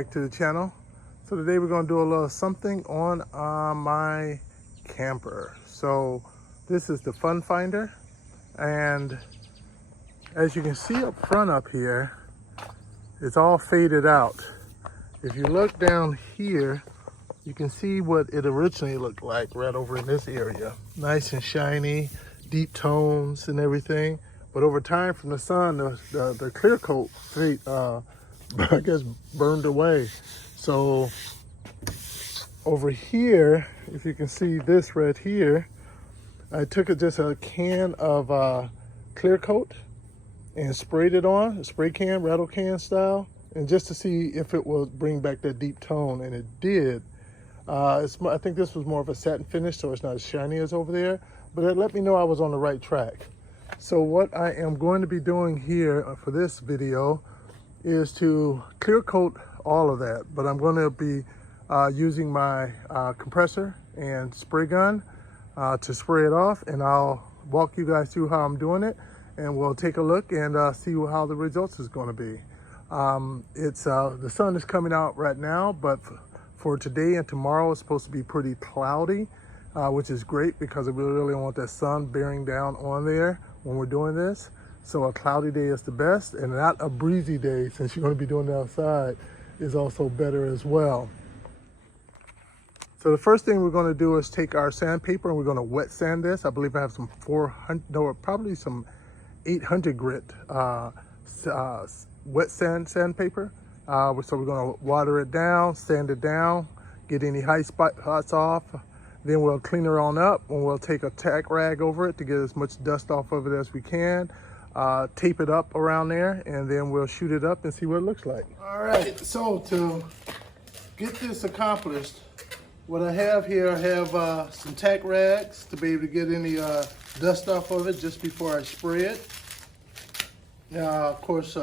back to the channel. So today we're going to do a little something on my camper. So this is the Fun Finder, and as you can see up front up here, it's all faded out. If you look down here, you can see what it originally looked like right over in this area. Nice and shiny, deep tones and everything. But over time from the sun, the clear coat I guess burned away. So over here, if you can see this right here, I took just a can of clear coat and sprayed it on, a spray can, rattle can style, and just to see if it will bring back that deep tone, and it did. I think this was more of a satin finish, so it's not as shiny as over there, but it let me know I was on the right track. So what I am going to be doing here for this video is to clear coat all of that, but I'm going to be using my compressor and spray gun to spray it off, and I'll walk you guys through how I'm doing it, and we'll take a look and see how the results is going to be. The sun is coming out right now, but for today and tomorrow it's supposed to be pretty cloudy, which is great because we really want that sun bearing down on there when we're doing this. So a cloudy day is the best, and not a breezy day, since you're going to be doing it outside, is also better as well. So the first thing we're going to do is take our sandpaper and we're going to wet sand this. I believe I have some 400, no, probably some 800 grit wet sandpaper. So we're going to water it down, sand it down, get any high spots off. Then we'll clean her on up, and we'll take a tack rag over it to get as much dust off of it as we can. Tape it up around there, and then we'll shoot it up and see what it looks like. All right, so to get this accomplished, what I have here, I have some tack rags to be able to get any dust off of it just before I spray it. Now, of course,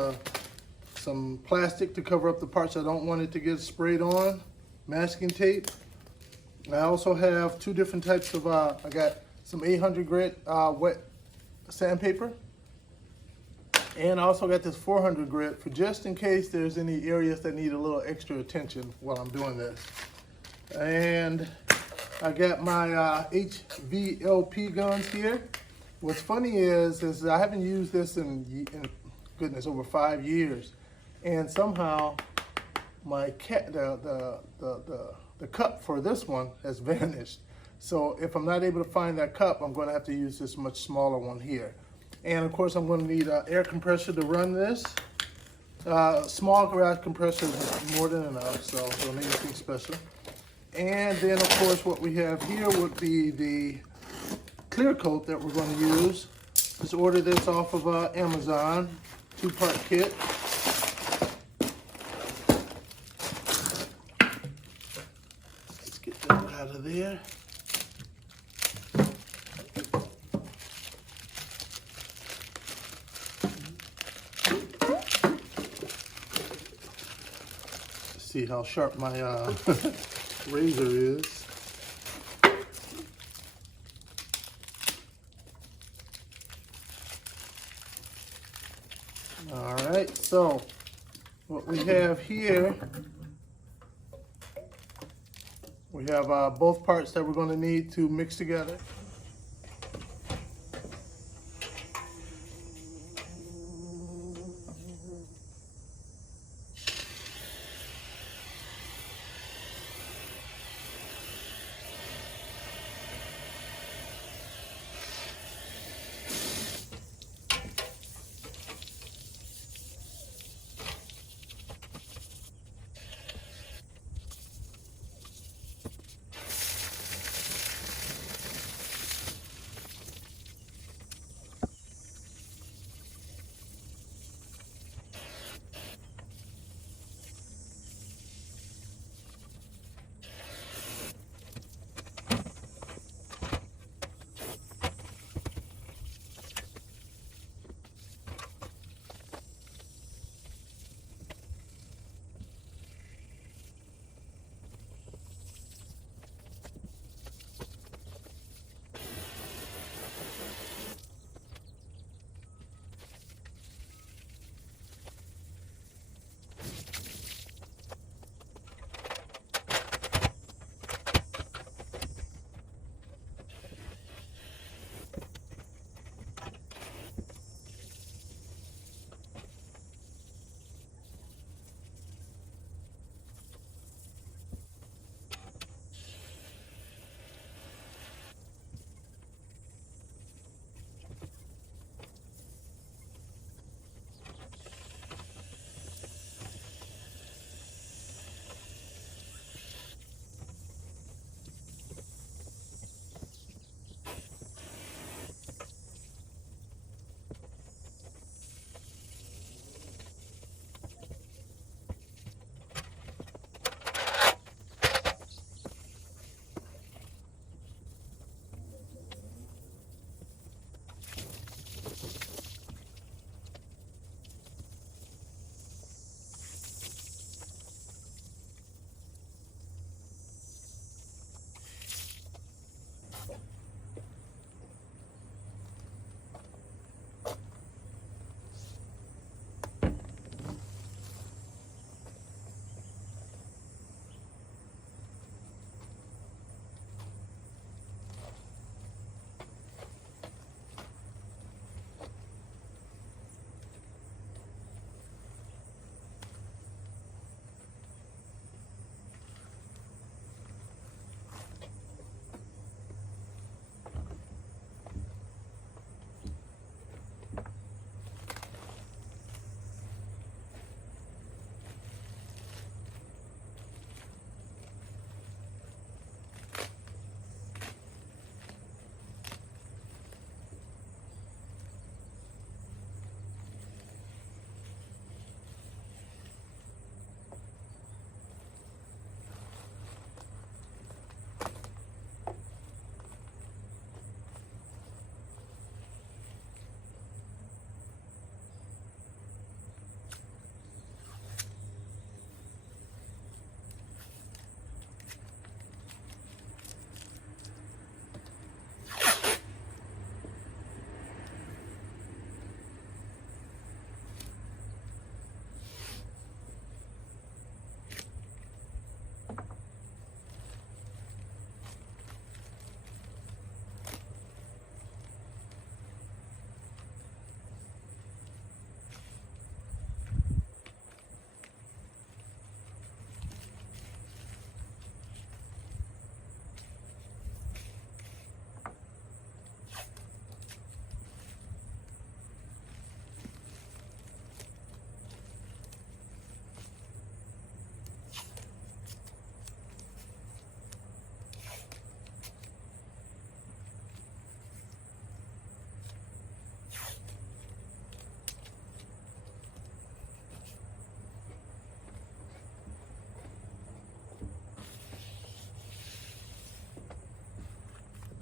some plastic to cover up the parts I don't want it to get sprayed on, masking tape. I also have two different types of, I got some 800 grit wet sandpaper, and I also got this 400 grit for just in case there's any areas that need a little extra attention while I'm doing this. And I got my HVLP guns here. What's funny is I haven't used this in goodness, over 5 years, and somehow my the cup for this one has vanished. So if I'm not able to find that cup, I'm going to have to use this much smaller one here. And of course, I'm going to need an air compressor to run this. Small garage compressor is more than enough, so don't need anything special. And then of course, what we have here would be the clear coat that we're going to use. Just ordered this off of Amazon, 2-part kit. Out of there. See how sharp my razor is. All right, so what we have here, we have both parts that we're going to need to mix together.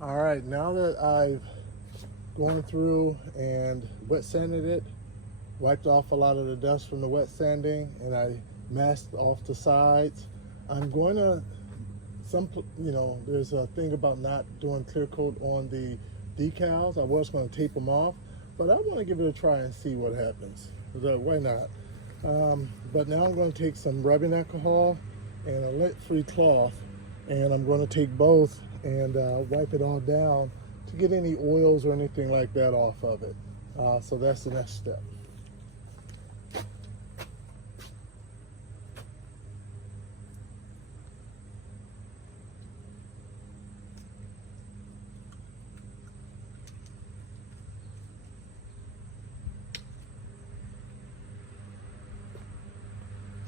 All right, now that I've gone through and wet sanded it, wiped off a lot of the dust from the wet sanding, and I masked off the sides, I'm going to, there's a thing about not doing clear coat on the decals. I was going to tape them off, but I want to give it a try and see what happens. Why not? But now I'm going to take some rubbing alcohol and a lint-free cloth, and I'm going to take both and wipe it all down to get any oils or anything like that off of it. So that's the next step.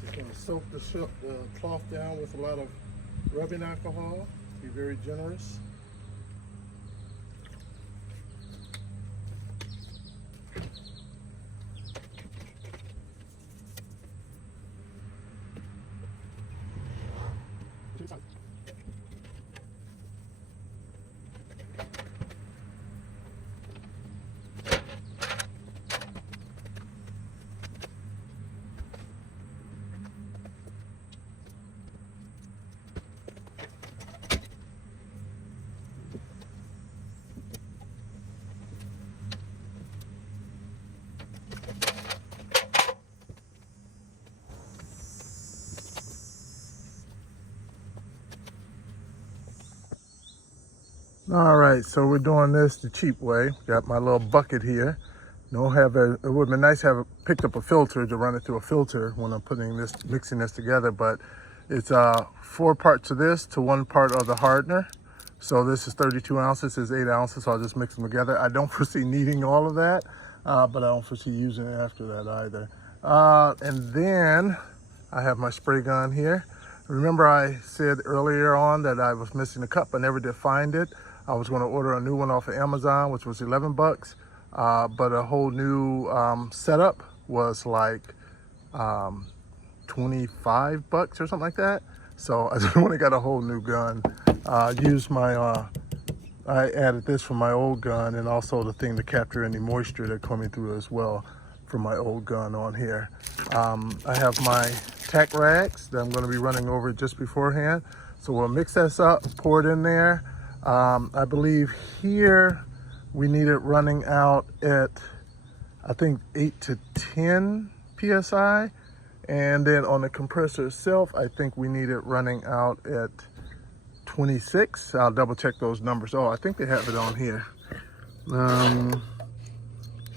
Just going to soak the cloth down with a lot of rubbing alcohol. Be very generous. All right, so we're doing this the cheap way. Got my little bucket here. Don't have a, it would have been nice to have picked up a filter to run it through a filter when I'm mixing this together, but it's 4 parts of this to 1 part of the hardener. So this is 32 ounces, this is 8 ounces, so I'll just mix them together. I don't foresee needing all of that, but I don't foresee using it after that either. And then I have my spray gun here. Remember I said earlier on that I was missing a cup. I never did find it. I was going to order a new one off of Amazon, which was 11 bucks. But a whole new setup was like 25 bucks or something like that. So I just went and got a whole new gun. Used my, I added this from my old gun, and also the thing to capture any moisture that coming through as well from my old gun on here. I have my tack rags that I'm going to be running over just beforehand. So we'll mix this up, pour it in there. I believe here we need it running out at, I think 8 to 10 PSI. And then on the compressor itself, I think we need it running out at 26. I'll double check those numbers. Oh, I think they have it on here.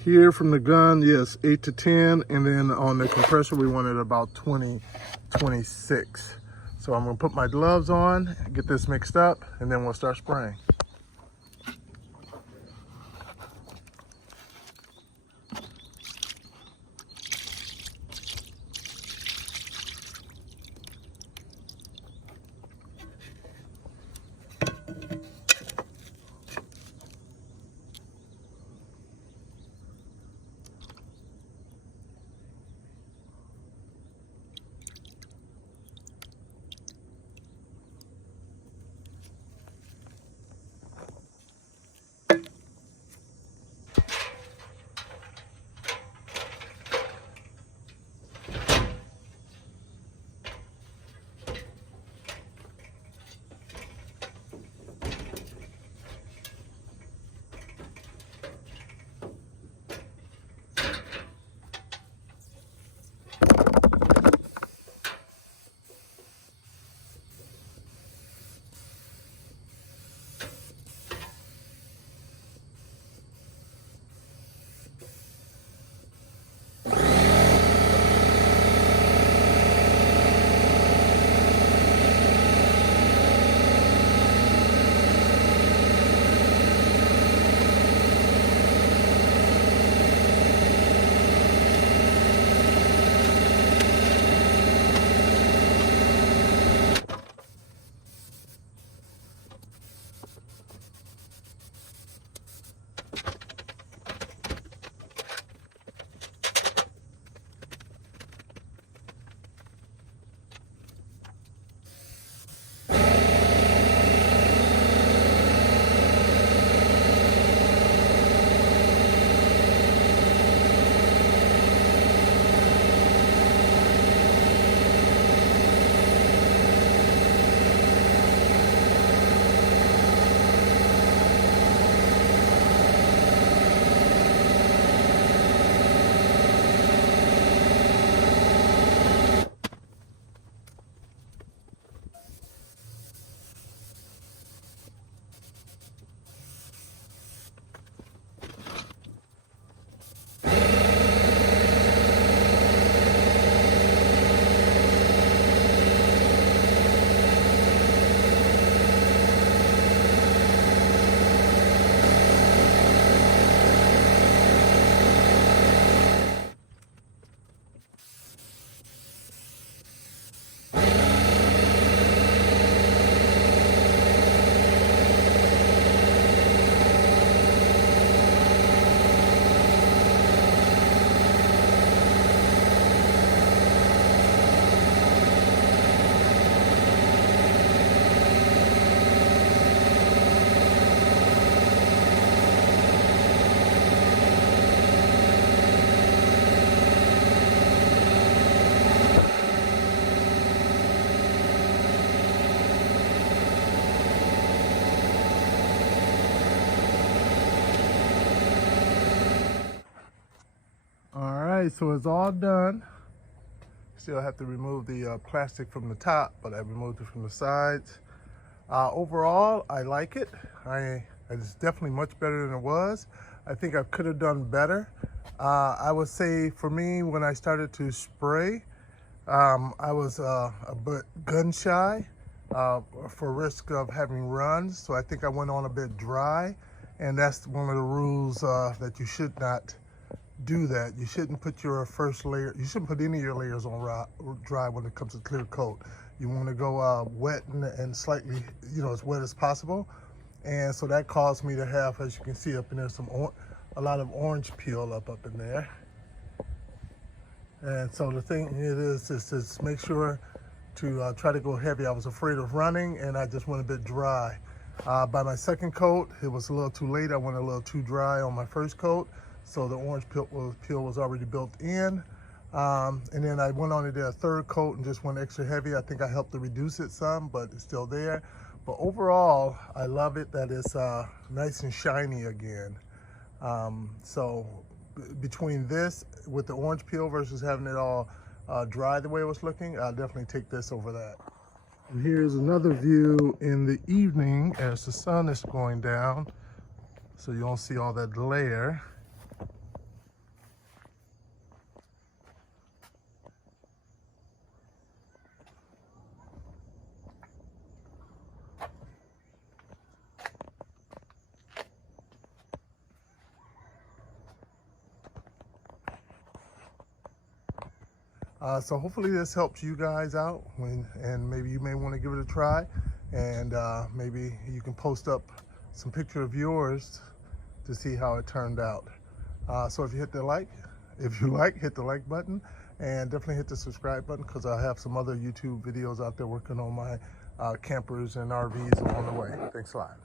Here from the gun, yes, 8 to 10. And then on the compressor, we wanted about 20, 26. So I'm gonna put my gloves on, get this mixed up, and then we'll start spraying. right, so it's all done. Still have to remove the plastic from the top, but I removed it from the sides. Overall, I like it. It's definitely much better than it was. I think I could have done better. I would say for me, when I started to spray, I was a bit gun shy for risk of having runs. So I think I went on a bit dry, and that's one of the rules that you should not do that. You shouldn't put your first layer, you shouldn't put any of your layers on dry when it comes to clear coat. You want to go wet and slightly, as wet as possible. And so that caused me to have, as you can see up in there, a lot of orange peel up in there. And so the thing is just make sure to try to go heavy. I was afraid of running, and I just went a bit dry. By my second coat, it was a little too late. I went a little too dry on my first coat, so the orange peel was already built in. And then I went on to do a third coat and just went extra heavy. I think I helped to reduce it some, but it's still there. But overall, I love it that it's nice and shiny again. So between this with the orange peel versus having it all dry the way it was looking, I'll definitely take this over that. And here's another view in the evening as the sun is going down, so you don't see all that glare. So hopefully this helps you guys out, and maybe you may want to give it a try, and maybe you can post up some picture of yours to see how it turned out. So if you hit the like, hit the like button, and definitely hit the subscribe button, because I have some other YouTube videos out there working on my campers and RVs along the way. Thanks a lot.